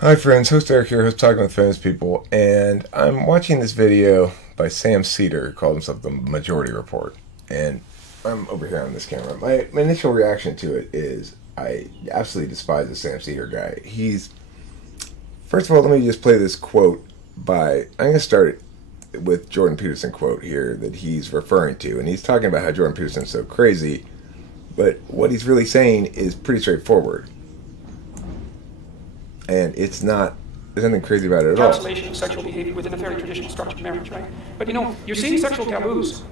Hi friends, host Eric here, host Talking with Famous People, and I'm watching this video by Sam Seder, called himself the Majority Report, and I'm over here on this camera. My initial reaction to it is I absolutely despise this Sam Seder guy. First of all, let me just play this quote I'm going to start it with Jordan Peterson quote here that he's referring to, and he's talking about how Jordan Peterson's so crazy, but what he's really saying is pretty straightforward. And there's nothing crazy about it at all. Encapsulation of sexual behavior within a fairly traditional structured marriage, right? But you're seeing sexual taboos.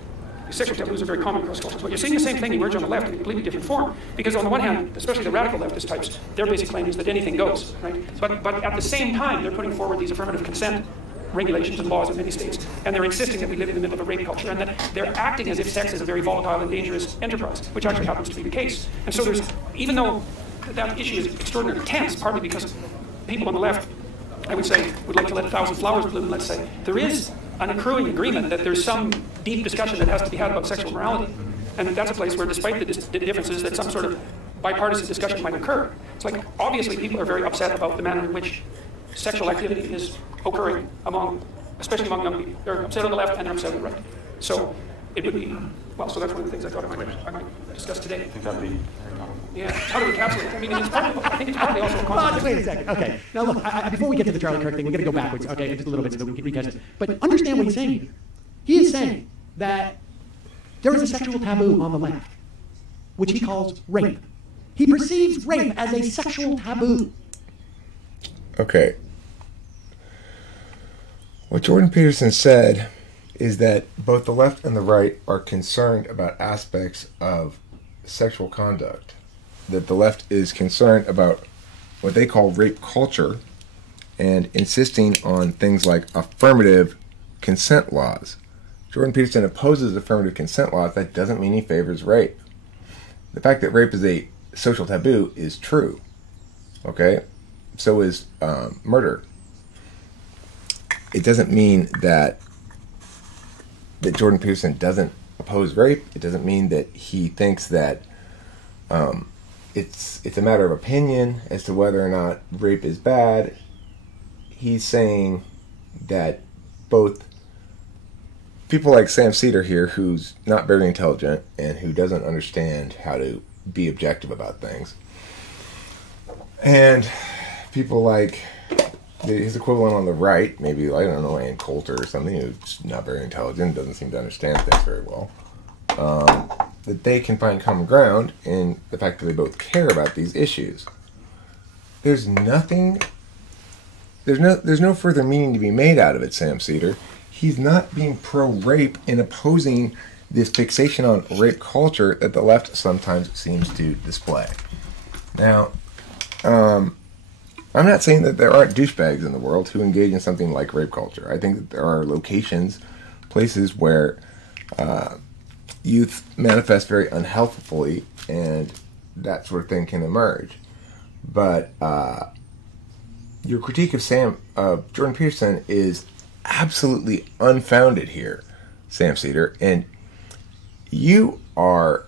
Sexual taboos are very common across cultures, but you're seeing the same thing emerge on the left in a completely different form. Because on the one hand, especially the radical leftist types, their basic claim is that anything goes, right? But at the same time, they're putting forward these affirmative consent regulations and laws in many states, and they're insisting that we live in the middle of a rape culture, and that they're acting as if sex is a very volatile and dangerous enterprise, which actually happens to be the case. And so even though that issue is extraordinarily tense, partly because people on the left, I would say, would like to let 1,000 flowers bloom, let's say. There is an accruing agreement that there's some deep discussion that has to be had about sexual morality. And that's a place where, despite the differences, that some sort of bipartisan discussion might occur. It's like, obviously, people are very upset about the manner in which sexual activity is occurring especially among young people. They're upset on the left and they're upset on the right. So it would be, so that's one of the things I thought I might discuss today. I think that'd be Yeah, how do we encapsulate it? I mean, I think it's partly also a concept. Wait a second. Okay. Now look, before we get to the Charlie Kirk thing, we're going to go backwards, okay, just a little bit so that we can retest it. But understand what he's saying here. He is saying that there is a sexual taboo on the left, which he calls rape. He perceives rape as a sexual taboo. Okay. What Jordan Peterson said is that both the left and the right are concerned about aspects of sexual conduct. That the left is concerned about what they call rape culture and insisting on things like affirmative consent laws. Jordan Peterson opposes affirmative consent laws. That doesn't mean he favors rape. The fact that rape is a social taboo is true. Okay? So is murder. It doesn't mean that Jordan Peterson doesn't oppose rape. It doesn't mean that he thinks that it's a matter of opinion as to whether or not rape is bad. He's saying that both people like Sam Seder here, who's not very intelligent and who doesn't understand how to be objective about things, and people like his equivalent on the right, maybe, I don't know, Ann Coulter or something, who's not very intelligent, doesn't seem to understand things very well, that they can find common ground in the fact that they both care about these issues. There's no further meaning to be made out of it, Sam Seder. He's not being pro-rape in opposing this fixation on rape culture that the left sometimes seems to display. Now, I'm not saying that there aren't douchebags in the world who engage in something like rape culture. I think that there are places where youth manifest very unhealthfully, and that sort of thing can emerge. But your critique of Jordan Peterson is absolutely unfounded here, Sam Seder, and you are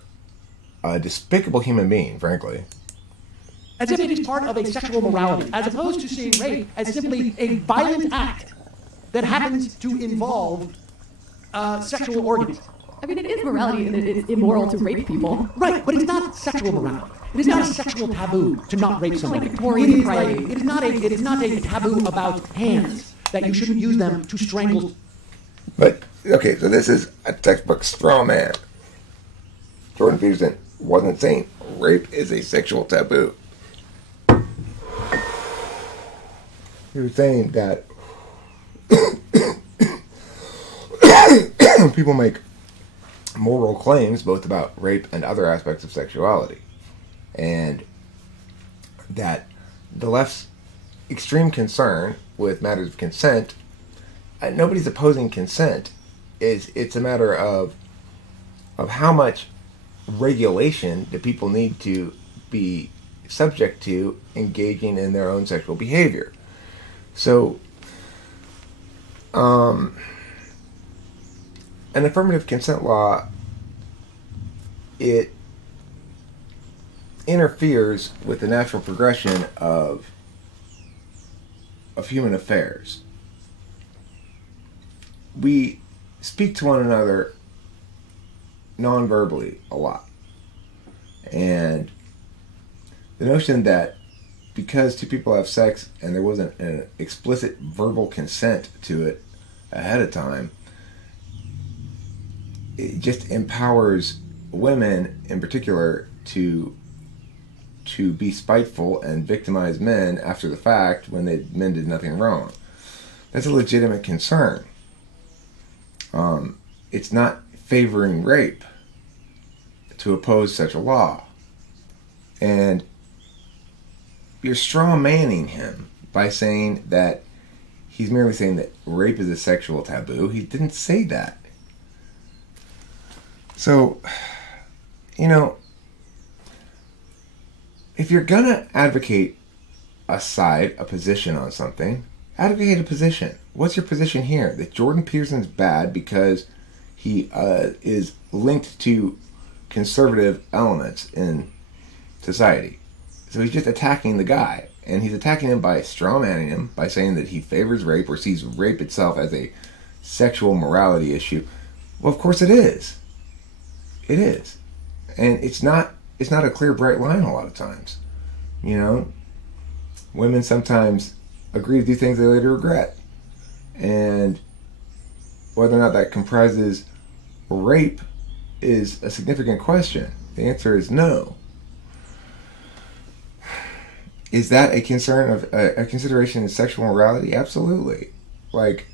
a despicable human being, frankly. As if it is part of a sexual morality, as opposed to seeing rape as simply a violent act that happens to involve sexual organs. I mean, it is morality and it is immoral to rape people. Right, but it's not sexual morality. It is not a sexual taboo to not rape somebody. Like Victorian pride. It is not a taboo about hands, that you shouldn't use them to strangle. But, okay, so this is a textbook straw man. Jordan Peterson wasn't saying rape is a sexual taboo. He was saying that people make moral claims both about rape and other aspects of sexuality, and that the left's extreme concern with matters of consent, nobody's opposing consent, it's a matter of how much regulation do people need to be subject to engaging in their own sexual behavior. So, an affirmative consent law, it interferes with the natural progression of of human affairs. We speak to one another non-verbally a lot. And the notion that because two people have sex and there wasn't an explicit verbal consent to it ahead of time, it just empowers women in particular to be spiteful and victimize men after the fact when men did nothing wrong. That's a legitimate concern. It's not favoring rape to oppose such a law. And you're straw-manning him by saying that he's merely saying that rape is a sexual taboo. He didn't say that. So, you know, if you're gonna advocate a position on something, advocate a position. What's your position here? That Jordan Peterson's bad because he is linked to conservative elements in society. So he's just attacking the guy. And he's attacking him by strawmanning him, by saying that he favors rape or sees rape itself as a sexual morality issue. Well, of course it is. It is. And it's not a clear, bright line a lot of times. You know? Women sometimes agree to do things they later regret. And whether or not that comprises rape is a significant question. The answer is no. Is that a concern of a consideration in sexual morality? Absolutely. Like,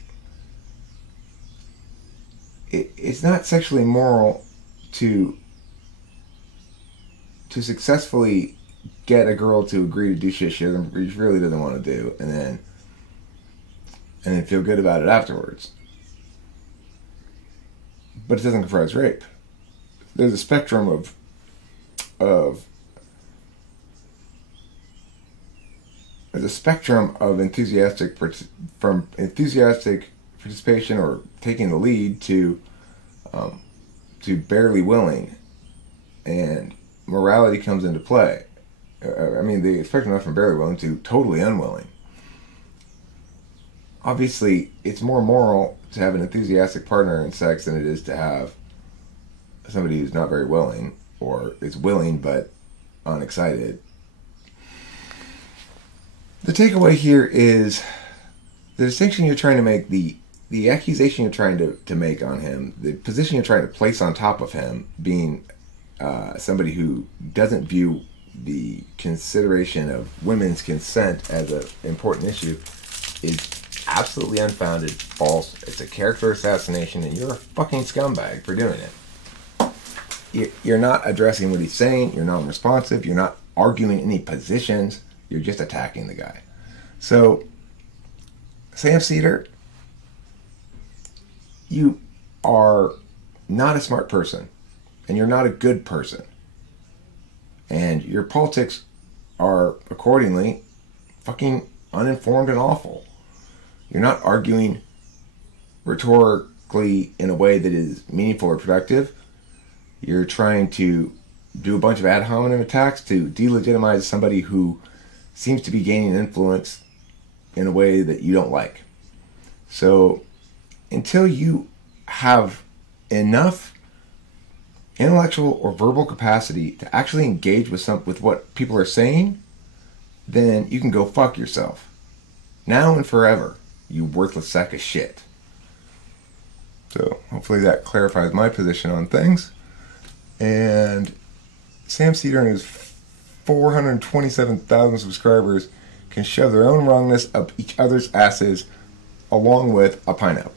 it's not sexually moral to successfully get a girl to agree to do shit she really doesn't want to do, and then feel good about it afterwards. But it doesn't comprise rape. There's a spectrum of enthusiastic participation or taking the lead to barely willing, and morality comes into play. I mean, the spectrum went from barely willing to totally unwilling. Obviously, it's more moral to have an enthusiastic partner in sex than it is to have somebody who's not very willing, or is willing but unexcited. The takeaway here is the distinction you're trying to make, the accusation you're trying to make on him, the position you're trying to place on top of him, being somebody who doesn't view the consideration of women's consent as an important issue, is absolutely unfounded, false. It's a character assassination, and you're a fucking scumbag for doing it. You're not addressing what he's saying. You're not responsive. You're not arguing any positions. You're just attacking the guy. So, Sam Seder, you are not a smart person, and you're not a good person. And your politics are, accordingly, fucking uninformed and awful. You're not arguing rhetorically in a way that is meaningful or productive. You're trying to do a bunch of ad hominem attacks to delegitimize somebody who seems to be gaining influence in a way that you don't like. So until you have enough intellectual or verbal capacity to actually engage with what people are saying, then you can go fuck yourself. Now and forever, you worthless sack of shit. So hopefully that clarifies my position on things. And Sam Seder and his 427,000 subscribers can shove their own wrongness up each other's asses along with a pineapple.